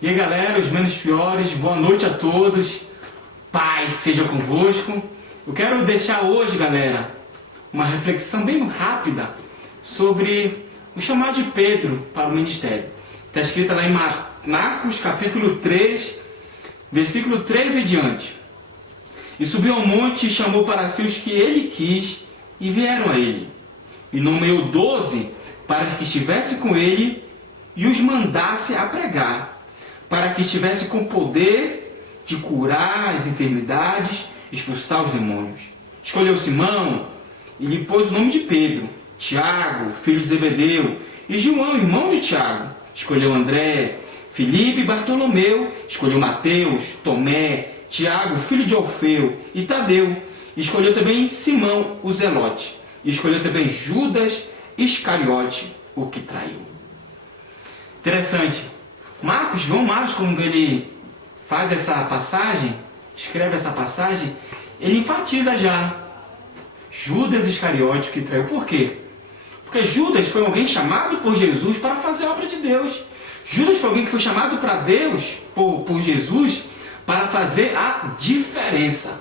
E aí galera, os menos piores, boa noite a todos, paz seja convosco. Eu quero deixar hoje, galera, uma reflexão bem rápida sobre o chamado de Pedro para o ministério. Está escrito lá em Marcos capítulo 3, versículo 3 e diante. E subiu ao monte e chamou para si os que ele quis e vieram a ele. E nomeou 12 para que estivesse com ele e os mandasse a pregar, para que estivesse com poder de curar as enfermidades, expulsar os demônios. Escolheu Simão e lhe pôs o nome de Pedro, Tiago, filho de Zebedeu, e João, irmão de Tiago. Escolheu André, Filipe e Bartolomeu, escolheu Mateus, Tomé, Tiago, filho de Alfeu, e Tadeu. Escolheu também Simão, o Zelote. E escolheu também Judas Iscariote, o que traiu. Interessante. João Marcos, quando ele faz essa passagem, escreve essa passagem, ele enfatiza já Judas Iscariote, o que traiu. Por quê? Porque Judas foi alguém chamado por Jesus para fazer a obra de Deus. Judas foi alguém que foi chamado para Deus, por Jesus, para fazer a diferença.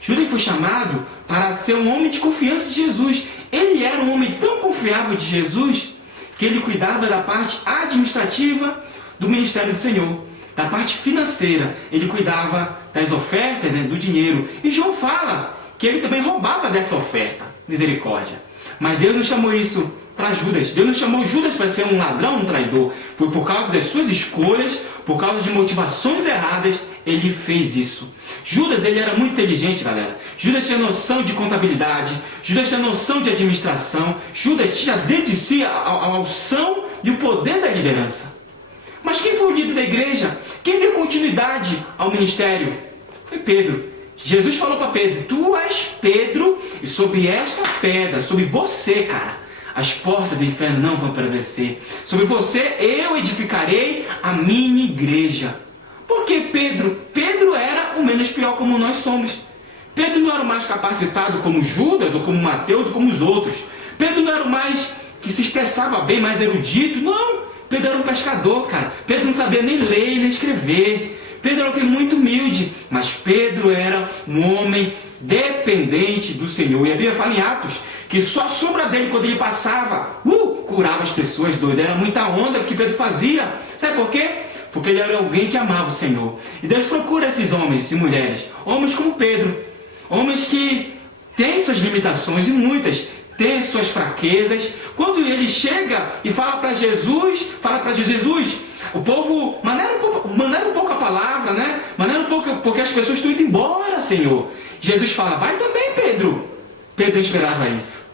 Judas foi chamado para ser um homem de confiança de Jesus. Ele era um homem tão confiável de Jesus que ele cuidava da parte administrativa do ministério do Senhor, da parte financeira. Ele cuidava das ofertas, do dinheiro. E João fala que ele também roubava dessa oferta. Misericórdia. Mas Deus não chamou isso para Judas. Deus não chamou Judas para ser um ladrão, um traidor. Foi por causa das suas escolhas, por causa de motivações erradas, ele fez isso. Judas, ele era muito inteligente, galera. Judas tinha noção de contabilidade. Judas tinha noção de administração. Judas tinha dentro de si a unção e o poder da liderança. Mas quem foi o líder da igreja? Quem deu continuidade ao ministério? Foi Pedro. Jesus falou para Pedro: tu és Pedro, e sobre esta pedra, sobre você, cara, as portas do inferno não vão prevalecer. Sobre você eu edificarei a minha igreja. Por que Pedro? Pedro era o menos pior, como nós somos. Pedro não era o mais capacitado como Judas, ou como Mateus, ou como os outros. Pedro não era o mais que se expressava bem, mais erudito. Não, Pedro era um pescador, cara. Pedro não sabia nem ler nem escrever. Pedro era um homem muito humilde, mas Pedro era um homem dependente do Senhor. E a Bíblia fala em Atos que só a sombra dele, quando ele passava, curava as pessoas doidas. Era muita onda que Pedro fazia. Sabe por quê? Porque ele era alguém que amava o Senhor. E Deus procura esses homens e mulheres, homens como Pedro, homens que têm suas limitações, e muitas têm suas fraquezas. Quando ele chega e fala para Jesus, Jesus, o povo maneira um pouco a palavra, né? Maneira um pouco, porque as pessoas estão indo embora, Senhor. Jesus fala: vai também, Pedro. Pedro esperava isso.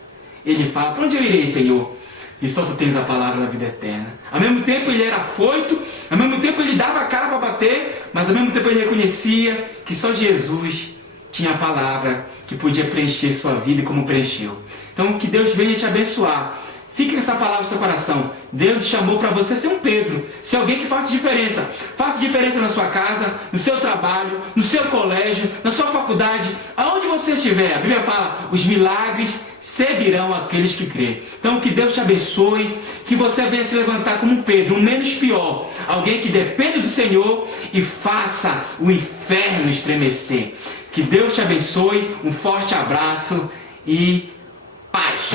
Ele fala: para onde eu irei, Senhor? E só tu tens a palavra da vida eterna. Ao mesmo tempo ele era afoito, ao mesmo tempo ele dava a cara para bater, mas ao mesmo tempo ele reconhecia que só Jesus tinha a palavra que podia preencher sua vida e como preencheu. Então que Deus venha te abençoar. Fique com essa palavra no seu coração. Deus te chamou para você ser um Pedro, ser alguém que faça diferença. Faça diferença na sua casa, no seu trabalho, no seu colégio, na sua faculdade, aonde você estiver. A Bíblia fala: os milagres seguirão aqueles que crêem. Então que Deus te abençoe, que você venha se levantar como um Pedro, um menos pior, alguém que depende do Senhor e faça o inferno estremecer. Que Deus te abençoe, um forte abraço e paz.